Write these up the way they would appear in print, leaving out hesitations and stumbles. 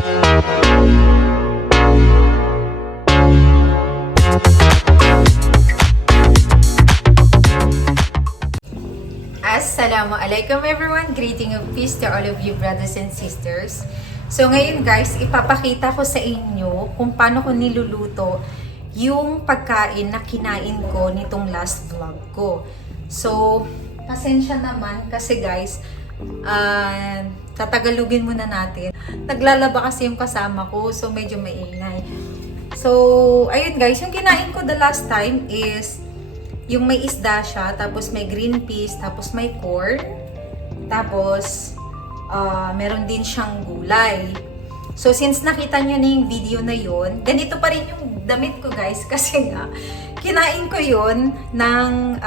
Assalamualaikum everyone! Greeting of peace to all of you brothers and sisters. So ngayon guys, ipapakita ko sa inyo kung paano ko niluluto yung pagkain na kinain ko nitong last vlog ko. So, pasensya naman kasi guys, tatagalugin muna natin. Naglalaba kasi yung kasama ko, so medyo maingay. So, ayun guys, yung kinain ko the last time is yung may isda siya, tapos may green peas, tapos may corn, tapos meron din siyang gulay. So, since nakita nyo na yung video na yun, ganito pa rin yung damit ko guys, kasi nga, kinain ko yun ng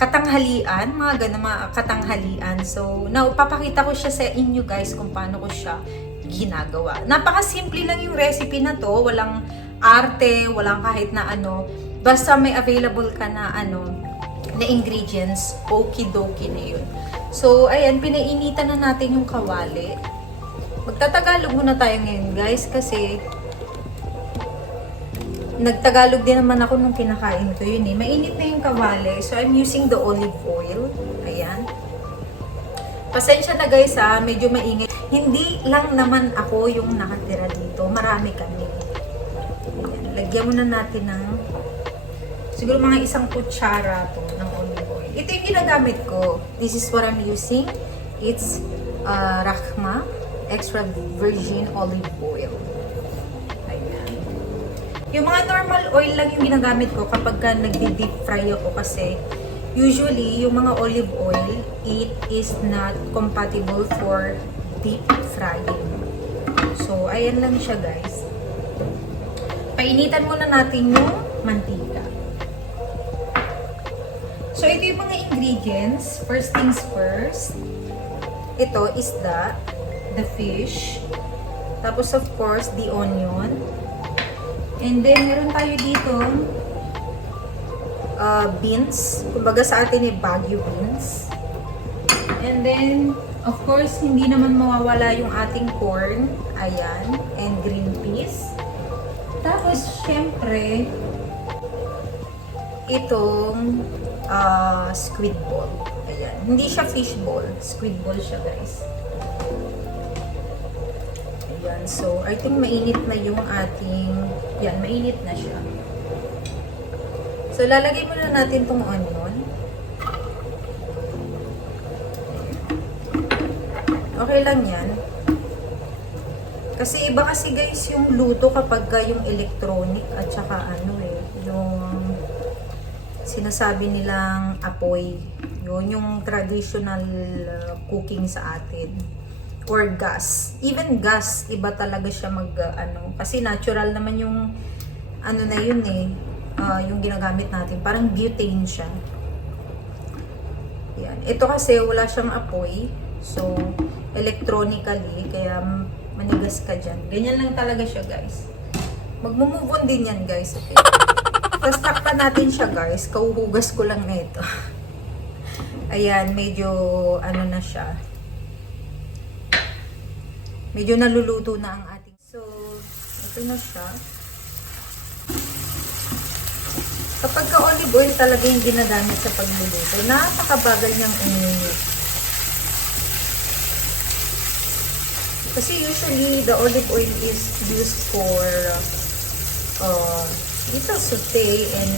katanghalian, mga ganun, mga katanghalian. So, papakita ko siya sa inyo guys kung paano ko siya ginagawa. Napakasimple lang yung recipe na to, walang arte, walang kahit na ano, basta may available ka na na ingredients, okie-dokie na yun. So, ayan, pinainitan na natin yung kawali. Magtatagalog muna tayo ngayon, guys, kasi nagtagalog din naman ako nung kinakain ko yun eh. Mainit na yung kawali. So, I'm using the olive oil. Ayan. Pasensya na guys ha, medyo maingay. Hindi lang naman ako yung nakatira dito. Marami kami. Ayan. Lagyan muna natin ng siguro mga isang kutsara to ng olive oil. Ito yung ginagamit ko. This is what I'm using. It's Rahma extra virgin olive oil. Ayan. Yung mga normal oil lang yung ginagamit ko kapag nagdi-deep fry ako kasi usually yung mga olive oil, it is not compatible for deep frying. So, ayan lang siya guys. Painitan muna natin yung mantika. So, ito yung mga ingredients. First things first. Ito, isda. The fish. Tapos, of course, the onion. And then, meron tayo dito beans. Kumbaga sa atin yung Baguio beans. And then, of course, hindi naman mawawala yung ating corn. Ayan. And green peas. Tapos, syempre, itong squid ball. Ayan. Hindi siya fish ball. Squid ball siya, guys. Ayan. So, I think mainit na yung ating... Yan, mainit na siya. So, lalagay muna natin tong onion. Okay lang yan. Kasi iba kasi guys yung luto kapag yung electronic at saka yung sinasabi nilang apoy. Yun, yung traditional cooking sa atin. Or gas. Even gas, iba talaga siya kasi natural naman yung na yun eh. Yung ginagamit natin. Parang butane siya. Yan. Ito kasi wala siyang apoy. So, electronically, kaya manigas ka dyan. Ganyan lang talaga siya guys. Magmumove on din yan guys. Okay? Tapos takpan natin siya guys. Kauhugas ko lang na ito. Ayan, medyo na siya. Medyo naluluto na ang ating. So, ito na siya. Kapag ka olive oil talaga yung ginagamit sa pagluluto, napakabagal niyang uminit. Kasi usually, the olive oil is used for little saute and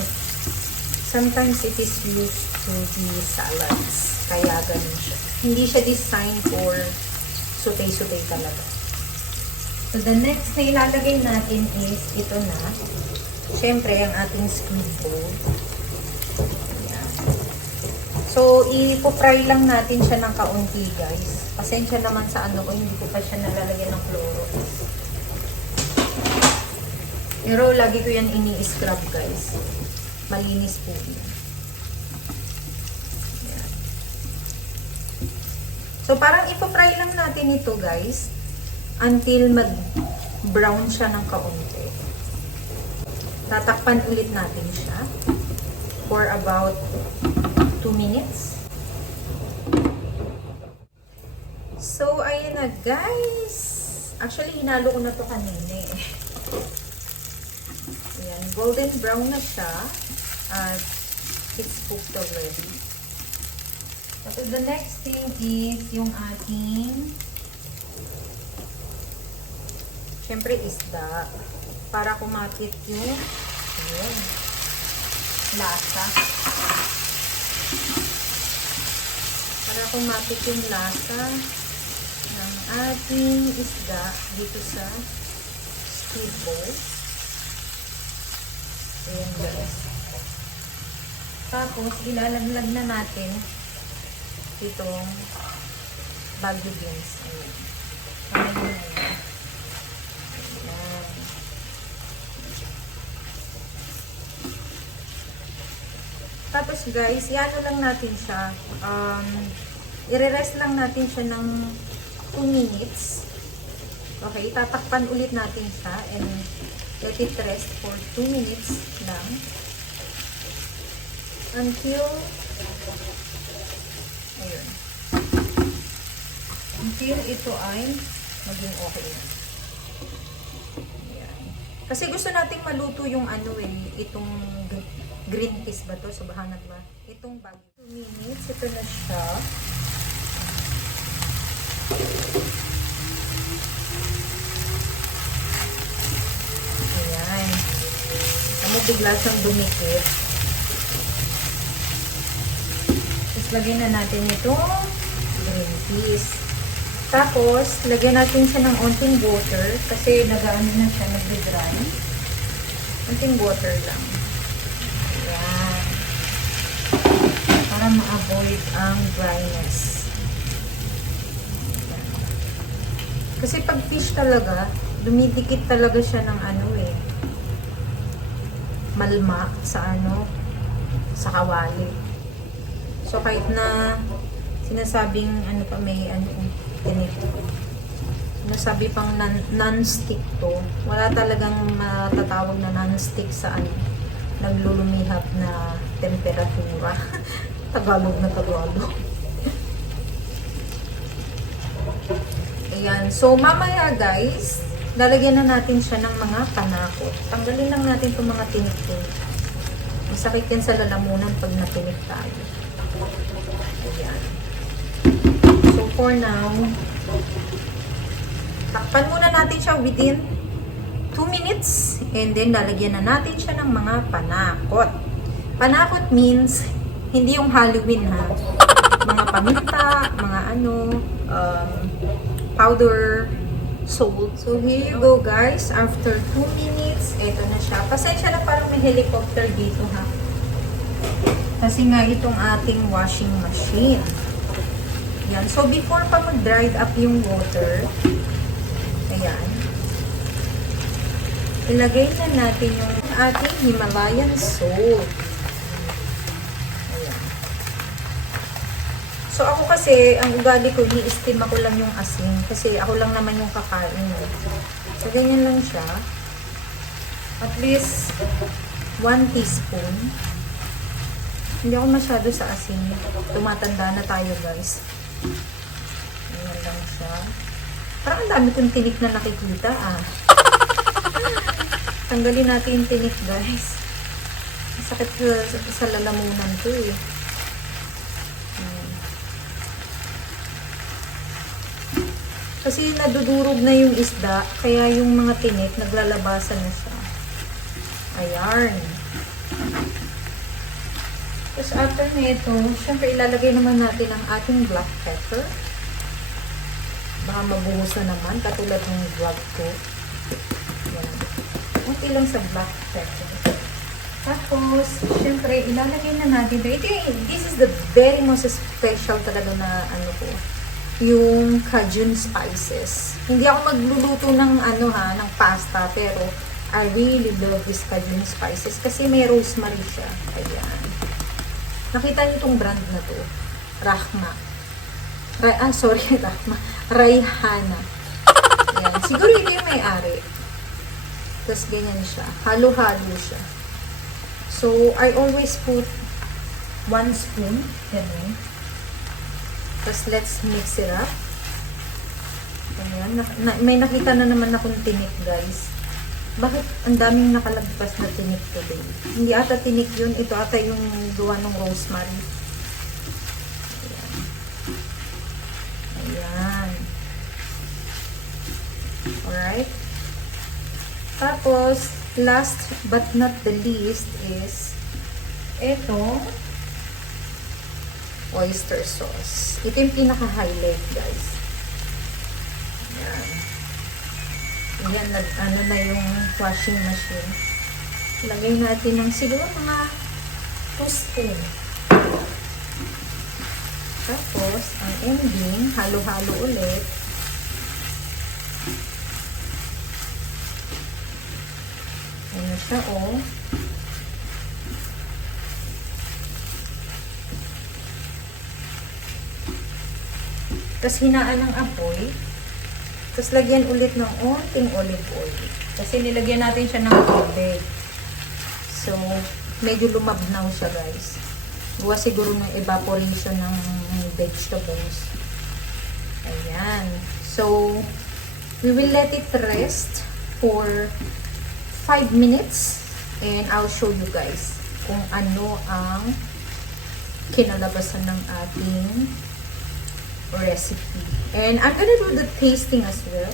sometimes it is used to the salads. Kaya ganun siya. Hindi siya designed for saute-saute talaga. So, the next na ilalagay natin is ito na. Siyempre, ang ating squid ball. Ayan. So, ipo-fry lang natin siya ng kaunti, guys. Pasensya naman sa hindi ko pa siya nalalagyan ng chloro. Pero, lagi ko yan ini-scrub, guys. Malinis po yun. Ayan. So, parang ipo-fry lang natin ito, guys. Until mag-brown siya ng kaunti. Tatakpan ulit natin siya for about 2 minutes. So, ayun na guys. Actually, hinalo ko na to kanina eh. Ayan, golden brown na siya. At it's cooked already. So, the next thing is yung ating syempre isda. Para kumapit yung lasa. Para kumapit yung lasa ng ating isda dito sa squid bowl. Ayan guys. Tapos, ilalaglag na natin itong bagu beans. Ayan. Ayan na yan. Ayan. Tapos guys, iano lang natin siya. I-rest lang natin siya ng 2 minutes. Okay, tatakpan ulit natin siya and let it rest for 2 minutes lang. Until ayun. Until ito ay maging okay na. Ayan. Kasi gusto nating maluto yung ano itong green peas ba to? Subhanallah. Itong bago. 2 minutes. Ito na siya. Ayan. Ano bigla siyang dumikit. Tapos lagyan na natin itong green peas. Tapos, lagyan natin siya ng onting water kasi nag-ano na siya, nag-dry. Onting water lang. Ayan. Para ma-avoid ang dryness. Ayan. Kasi pag fish talaga, dumidikit talaga siya ng malma sa sa kawali. So kahit na sinasabing may sinasabi pang non-stick to, wala talagang matatawag na non-stick sa naglulumihap na temperatura. Tagalog na Tagalog. Ayan. So, mamaya guys, lalagyan na natin siya ng mga panakot. Tanggalin lang natin itong mga tinik-tinik. Masakit yan sa lalamunan pag natinik tayo. Ayan. So, for now, takpan muna natin siya within 2 minutes. And then, lalagyan na natin siya ng mga panakot. Panakot means, hindi yung Halloween ha. Mga paminta, mga powder, salt. So, here you go guys. After 2 minutes, eto na siya. Pasensya na parang may helicopter dito ha. Kasi nga itong ating washing machine. Yan. So, before pa mag-dried up yung water, ayan, ilagay na natin yung ating Himalayan salt. Ayan. So, ako kasi, ang ugali ko, i-steam ako lang yung asin. Kasi ako lang naman yung kakain. So, ganyan lang siya. At least, 1 teaspoon. Hindi ako masyado sa asin. Tumatanda na tayo, guys. Ayan lang siya. Parang ang dami kong tinik na nakikita, Tanggalin natin yung tinik, guys. Masakit sa lalamunan to, eh. Ayan. Kasi nadudurog na yung isda, kaya yung mga tinik, naglalabasan na siya. Ayan. Tapos after nito, syempre ilalagay naman natin ang ating black pepper. Baka mabuhos na naman, katulad ng vlog ko. Yan. Okay lang sa black pepper. Tapos, syempre, ilalagay na natin. This is the very most special talaga na ko. Yung Cajun spices. Hindi ako magluluto ng ng pasta, pero I really love this Cajun spices kasi may rosemary siya. Ayan. Nakita niyo itong brand na to. Rahma. Rahma. Rayhana. Ayan. Siguro ito yung may-ari. Tapos ganyan siya. Halo-halo siya. So, I always put 1 spoon. Ganyan. Tapos let's mix it up. And Ayan, may nakita na naman akong tinik, guys. Bakit ang daming nakalagpas na tinik today? Hindi ata tinik yun. Ito ata yung gawa ng rosemary. Ayan. Alright. Tapos, last but not the least is ito, oyster sauce. Ito yung pinaka-highlight, guys. Ayan. Ayan, ano na yung washing machine. Lagay natin ng siguro mga 2 spoon. Tapos, ang ending, halo-halo ulit. Ayan siya, oh. Tapos, hinaan ng apoy. Tapos, lagyan ulit ng onting olive oil. Kasi nilagyan natin siya ng tubig. So, medyo lumabnaw siya, guys. Gawa siguro ng evaporation ng vegetables. Ayan. So, we will let it rest for 5 minutes. And I'll show you guys kung ano ang kinalabasan ng ating recipe. And I'm gonna do the tasting as well.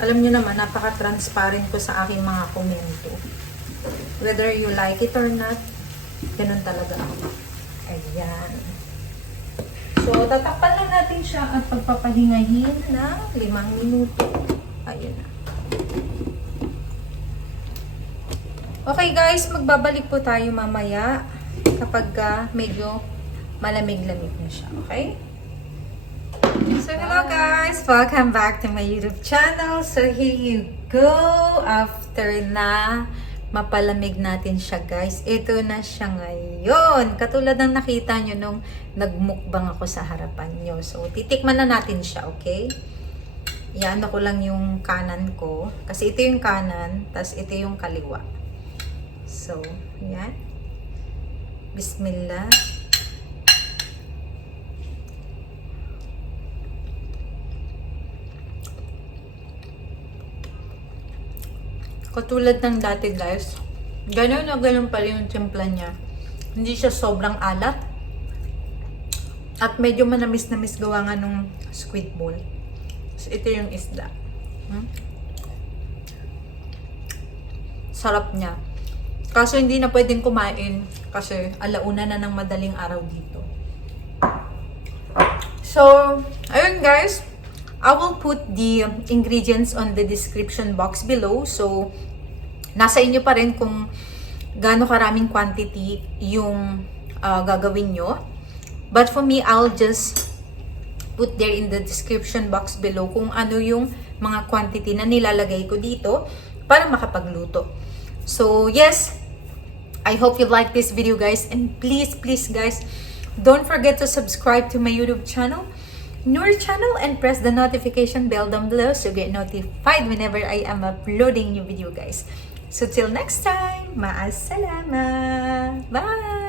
Alam nyo naman, napaka-transparent ko sa aking mga komento. Whether you like it or not, ganun talaga ako. Ayan. So, tatakpan lang natin siya at pagpapahingahin na 5 minuto. Ayan na. Okay guys, magbabalik po tayo mamaya kapag medyo malamig-lamig na siya. Okay? So, hello guys! Welcome back to my YouTube channel. So, here you go. After na mapalamig natin siya, guys. Ito na siya ngayon. Katulad ng nakita nyo nung nagmukbang ako sa harapan nyo. So, titikman na natin siya, okay? Yan, ako lang yung kanan ko. Kasi ito yung kanan, tas ito yung kaliwa. So, yan. Bismillah. Katulad ng dati, guys. Ganun na ganun pala yung timpla niya. Hindi siya sobrang alat. At medyo manamis-namis gawa nga nung squid ball. So, ito yung isda. Sarap niya. Kaso hindi na pwedeng kumain kasi alauna na ng madaling araw dito. So, ayun guys. I will put the ingredients on the description box below. So, nasa inyo pa rin kung gaano karaming quantity yung gagawin nyo. But for me, I'll just put there in the description box below kung ano yung mga quantity na nilalagay ko dito para makapagluto. So, yes, I hope you like this video, guys. And please, please, guys, don't forget to subscribe to my YouTube channel, Noor channel, and press the notification bell down below so get notified whenever I am uploading new video, guys. So till next time, ma'as salama. Bye!